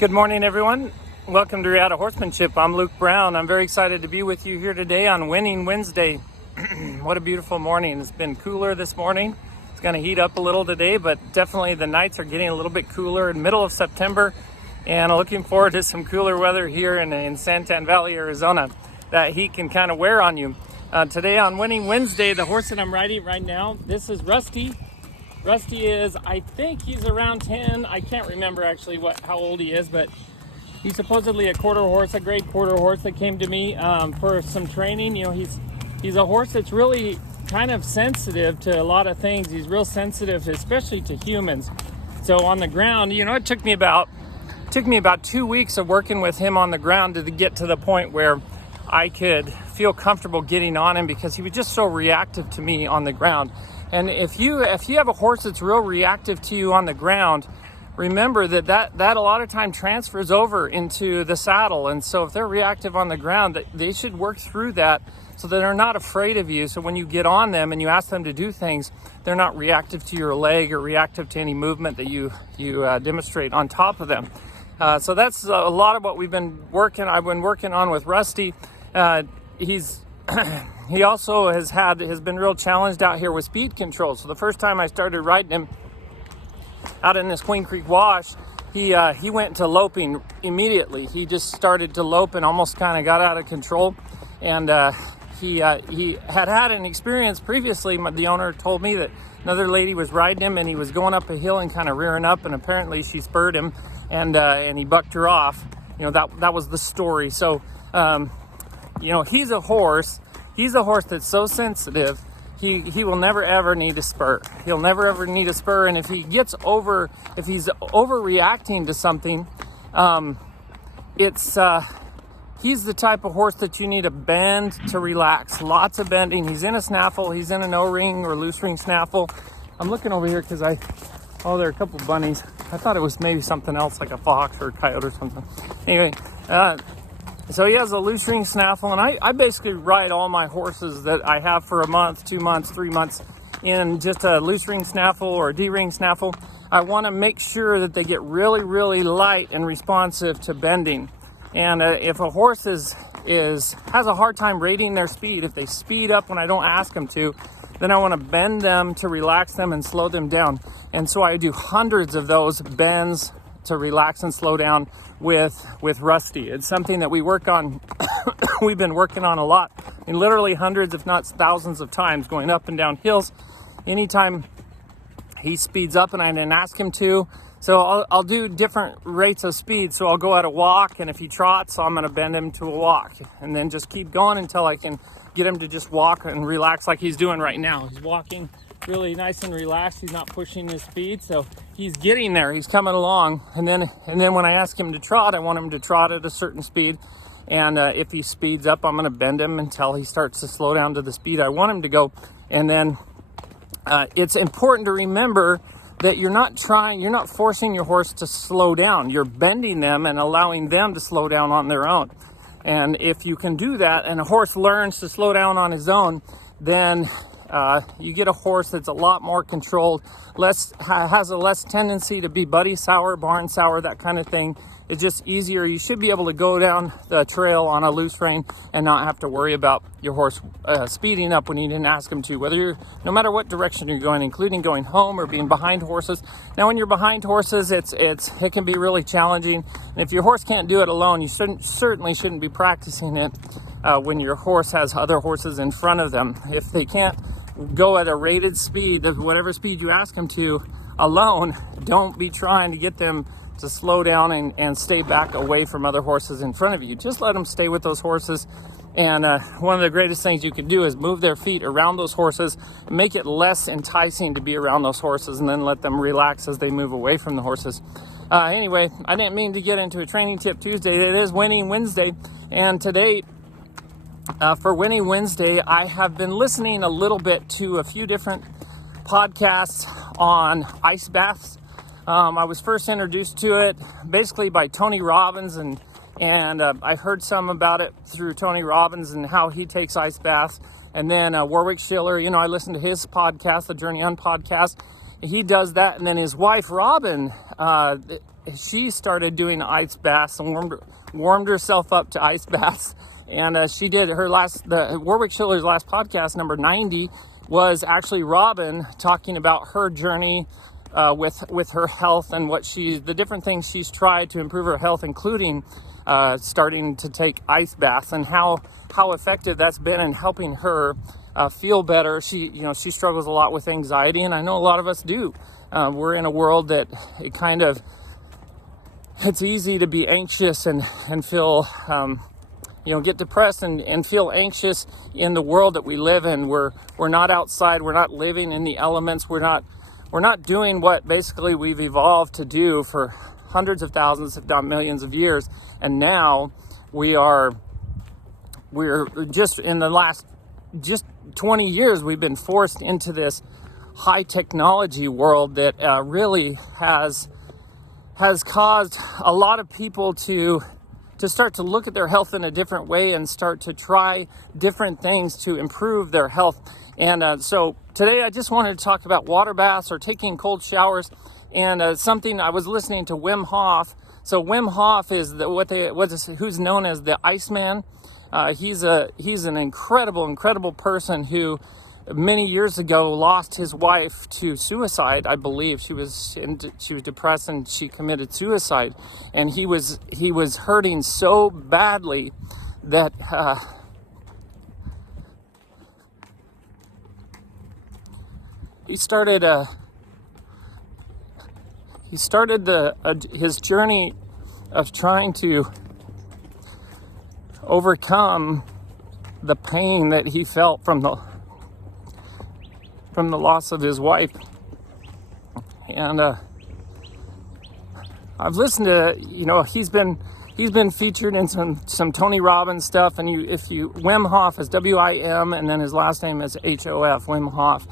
Good morning, everyone. Welcome to Reata Horsemanship. I'm Luke Brown. I'm very excited to be with you here today on Winning Wednesday. What a beautiful morning. It's been cooler this morning. It's going to heat up a little today, but definitely the nights are getting a little bit cooler in the middle of September. And I'm looking forward to some cooler weather here in Santan Valley, Arizona. That heat can kind of wear on you. Today on Winning Wednesday, the horse that I'm riding right now, this is Rusty. Rusty is, I think he's around 10. I can't remember actually how old he is, but he's supposedly a quarter horse, a great quarter horse that came to me for some training. You know, he's a horse that's really kind of sensitive to a lot of things. He's real sensitive, especially to humans. So on the ground, you know, it took me about 2 weeks of working with him on the ground to get to the point where I could feel comfortable getting on him, because he was just so reactive to me on the ground. And if you have a horse that's real reactive to you on the ground, remember that a lot of time transfers over into the saddle. And so if they're reactive on the ground, they should work through that so that they're not afraid of you. So when you get on them and you ask them to do things, they're not reactive to your leg or reactive to any movement that you demonstrate on top of them. So that's a lot of what I've been working on with Rusty. He also has been real challenged out here with speed control. So the first time I started riding him out in this Queen Creek wash, he went to loping immediately. He just started to lope and almost kind of got out of control. And he had an experience previously. The owner told me that another lady was riding him and he was going up a hill and kind of rearing up, and apparently she spurred him and he bucked her off. You know, that was the story. So you know, he's a horse that's so sensitive, he will never ever need a spur. He'll never ever need a spur. And if he's overreacting to something, he's the type of horse that you need to bend to relax. Lots of bending. He's in a snaffle. He's in an O-ring or loose ring snaffle. I'm looking over here because there are a couple bunnies. I thought it was maybe something else, like a fox or a coyote or something. Anyway, so he has a loose ring snaffle, and I basically ride all my horses that I have for a month, 2 months, 3 months in just a loose ring snaffle or a D-ring snaffle. I want to make sure that they get really, really light and responsive to bending. And if a horse has a hard time rating their speed, if they speed up when I don't ask them to, then I want to bend them to relax them and slow them down. And so I do hundreds of those bends to relax and slow down with Rusty. It's something that we work on. We've been working on a lot, and literally hundreds, if not thousands of times, going up and down hills. Anytime he speeds up and I didn't ask him to, so I'll do different rates of speed. So I'll go at a walk, and if he trots, I'm going to bend him to a walk, and then just keep going until I can get him to just walk and relax like he's doing right now. He's walking really nice and relaxed. He's not pushing his speed, so he's getting there. He's coming along. And then when I ask him to trot, I want him to trot at a certain speed. And if he speeds up, I'm going to bend him until he starts to slow down to the speed I want him to go. And then it's important to remember that you're not forcing your horse to slow down. You're bending them and allowing them to slow down on their own. And if you can do that, and a horse learns to slow down on his own, then you get a horse that's a lot more controlled, has a less tendency to be buddy sour, barn sour, that kind of thing. It's just easier. You should be able to go down the trail on a loose rein and not have to worry about your horse speeding up when you didn't ask him to, no matter what direction you're going, including going home or being behind horses. Now, when you're behind horses, it can be really challenging. And if your horse can't do it alone, you certainly shouldn't be practicing it when your horse has other horses in front of them. If they can't go at a rated speed, whatever speed you ask them to alone, don't be trying to get them to slow down and stay back away from other horses in front of you. Just let them stay with those horses. And one of the greatest things you can do is move their feet around those horses, make it less enticing to be around those horses, and then let them relax as they move away from the horses. Anyway, I didn't mean to get into a training tip Tuesday. It is Winning Wednesday, and today for Winning Wednesday, I have been listening a little bit to a few different podcasts on ice baths. I was first introduced to it basically by Tony Robbins, and I heard some about it through Tony Robbins and how he takes ice baths. And then Warwick Schiller, I listened to his podcast, the Journey On podcast. He does that, and then his wife Robin she started doing ice baths and warmed herself up to ice baths. And she did the Warwick Schiller's last podcast, number 90, was actually Robin talking about her journey with her health and the different things she's tried to improve her health, including starting to take ice baths, and how effective that's been in helping her feel better. She struggles a lot with anxiety, and I know a lot of us do. We're in a world that it's easy to be anxious and feel, get depressed and feel anxious in the world that we live in. We're not outside. We're not living in the elements. We're not doing what basically we've evolved to do for hundreds of thousands, if not millions of years. And now we're just in the last 20 years, we've been forced into this high technology world that really has caused a lot of people to start to look at their health in a different way and start to try different things to improve their health. And so today I just wanted to talk about water baths or taking cold showers, and something I was listening to Wim Hof. So Wim Hof is who's known as the Iceman. He's an incredible person who many years ago lost his wife to suicide. I believe she was depressed and she committed suicide, and he was hurting so badly that he started his journey of trying to overcome the pain that he felt from the loss of his wife. And I've listened to, he's been featured in some Tony Robbins stuff, and Wim Hof is W-I-M, and then his last name is H-O-F, Wim Hof.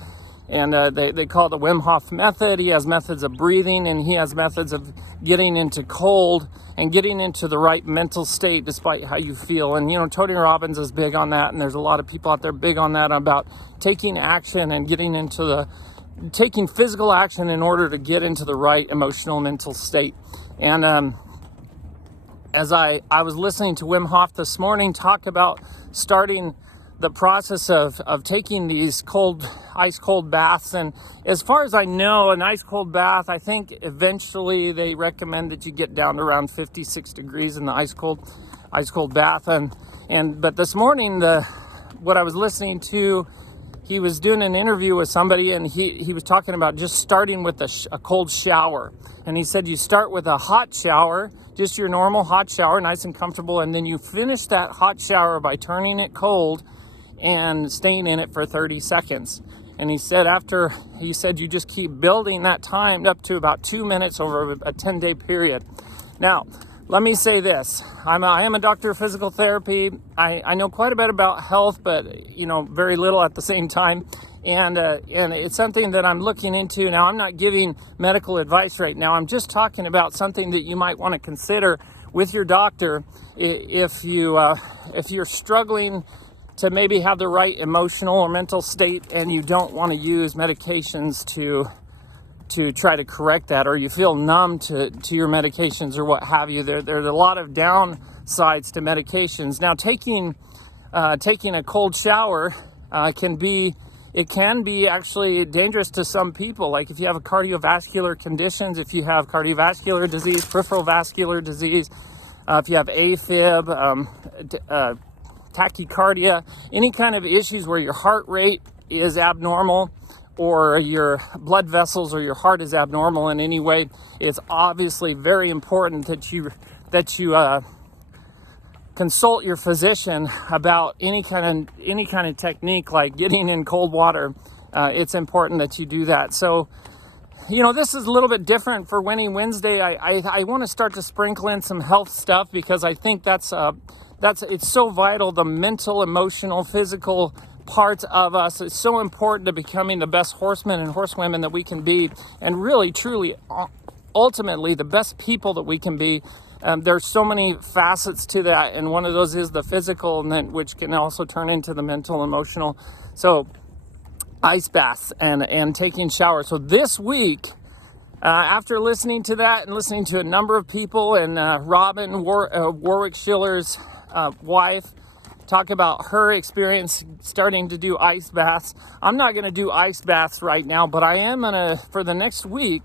And they call it the Wim Hof method. He has methods of breathing, and he has methods of getting into cold and getting into the right mental state despite how you feel. And, Tony Robbins is big on that, and there's a lot of people out there big on that about taking action and taking physical action in order to get into the right emotional mental state. And as I was listening to Wim Hof this morning talk about starting the process of taking these ice cold baths, and as far as I know, an ice cold bath, I think eventually they recommend that you get down to around 56 degrees in the ice cold bath. But this morning, what I was listening to, he was doing an interview with somebody, and he was talking about just starting with a cold shower. And he said you start with a hot shower, just your normal hot shower, nice and comfortable, and then you finish that hot shower by turning it cold and staying in it for 30 seconds. And he said you just keep building that time up to about 2 minutes over a 10-day period. Now, let me say this. I am a doctor of physical therapy. I know quite a bit about health, but very little at the same time. And it's something that I'm looking into. Now, I'm not giving medical advice right now. I'm just talking about something that you might want to consider with your doctor if you're struggling to maybe have the right emotional or mental state, and you don't want to use medications to try to correct that, or you feel numb to your medications or what have you. There's a lot of downsides to medications. Now, taking a cold shower can be actually dangerous to some people. Like if you have cardiovascular conditions, if you have cardiovascular disease, peripheral vascular disease, if you have AFib, tachycardia, any kind of issues where your heart rate is abnormal or your blood vessels or your heart is abnormal in any way, it's obviously very important that you consult your physician about any kind of technique like getting in cold water. It's important that you do that. So, this is a little bit different for Winning Wednesday. I want to start to sprinkle in some health stuff because I think it's so vital. The mental, emotional, physical parts of us is so important to becoming the best horsemen and horsewomen that we can be, and really, truly, ultimately, the best people that we can be. There's so many facets to that, and one of those is the physical, and then which can also turn into the mental, emotional. So, ice baths and taking showers. So this week, After listening to that and listening to a number of people and Robin Warwick Schiller's wife talk about her experience starting to do ice baths. I'm not going to do ice baths right now, but I am going to, for the next week,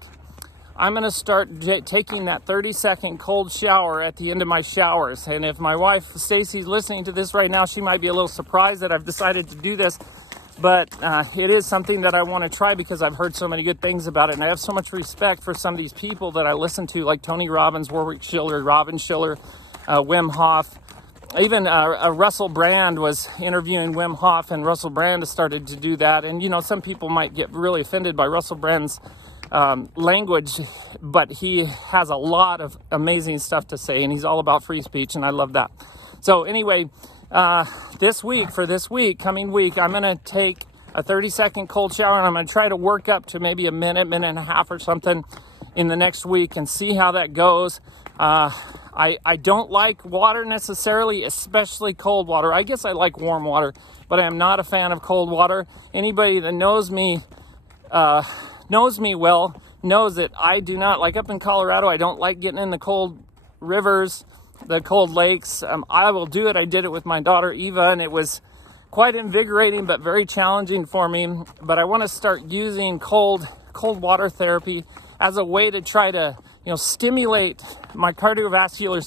I'm going to start taking that 30-second cold shower at the end of my showers. And if my wife, Stacy's listening to this right now, she might be a little surprised that I've decided to do this. But it is something that I want to try because I've heard so many good things about it. And I have so much respect for some of these people that I listen to, like Tony Robbins, Warwick Schiller, Robin Schiller, Wim Hof. Even Russell Brand was interviewing Wim Hof, and Russell Brand has started to do that. And, you know, some people might get really offended by Russell Brand's language, but he has a lot of amazing stuff to say, and he's all about free speech, and I love that. So anyway, for this week, coming week, I'm going to take a 30-second cold shower, and I'm going to try to work up to maybe a minute and a half or something in the next week and see how that goes. I don't like water necessarily, especially cold water. I guess I like warm water, but I am not a fan of cold water. Anybody that knows me well knows that I do not, like up in Colorado, I don't like getting in the cold rivers, the cold lakes. I will do it. I did it with my daughter Eva, and it was quite invigorating but very challenging for me. But I want to start using cold water therapy as a way to try to, stimulate my cardiovascular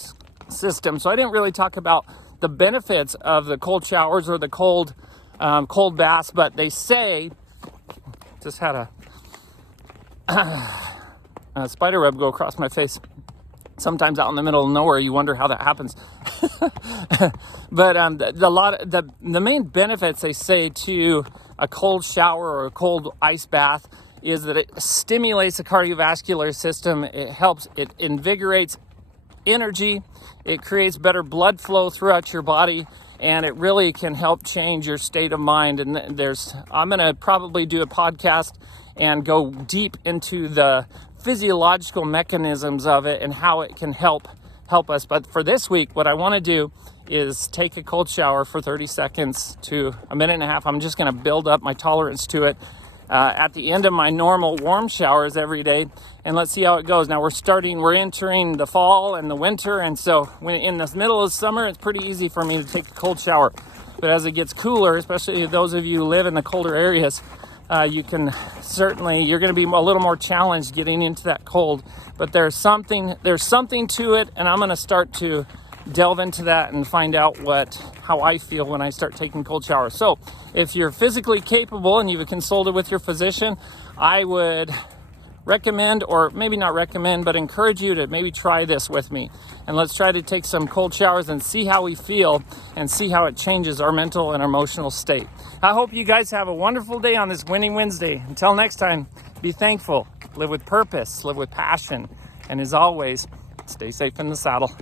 system. So I didn't really talk about the benefits of the cold showers or the cold baths, but they say, just had a spider web go across my face. Sometimes out in the middle of nowhere, you wonder how that happens. But the main benefits they say to a cold shower or a cold ice bath is that it stimulates the cardiovascular system. It invigorates energy. It creates better blood flow throughout your body, and it really can help change your state of mind. And I'm going to probably do a podcast and go deep into the physiological mechanisms of it and how it can help us. But for this week, what I want to do is take a cold shower for 30 seconds to a minute and a half. I'm just going to build up my tolerance to it at the end of my normal warm showers every day, and let's see how it goes. Now we're entering the fall and the winter, and so when in the middle of summer, it's pretty easy for me to take a cold shower. But as it gets cooler, especially those of you who live in the colder areas, you're going to be a little more challenged getting into that cold. But there's something to it, and I'm going to start to delve into that and find out how I feel when I start taking cold showers. So if you're physically capable and you've consulted with your physician, I would recommend, or maybe not recommend, but encourage you to maybe try this with me. And let's try to take some cold showers and see how we feel and see how it changes our mental and emotional state. I hope you guys have a wonderful day on this Winning Wednesday. Until next time, be thankful, live with purpose, live with passion, and as always, stay safe in the saddle.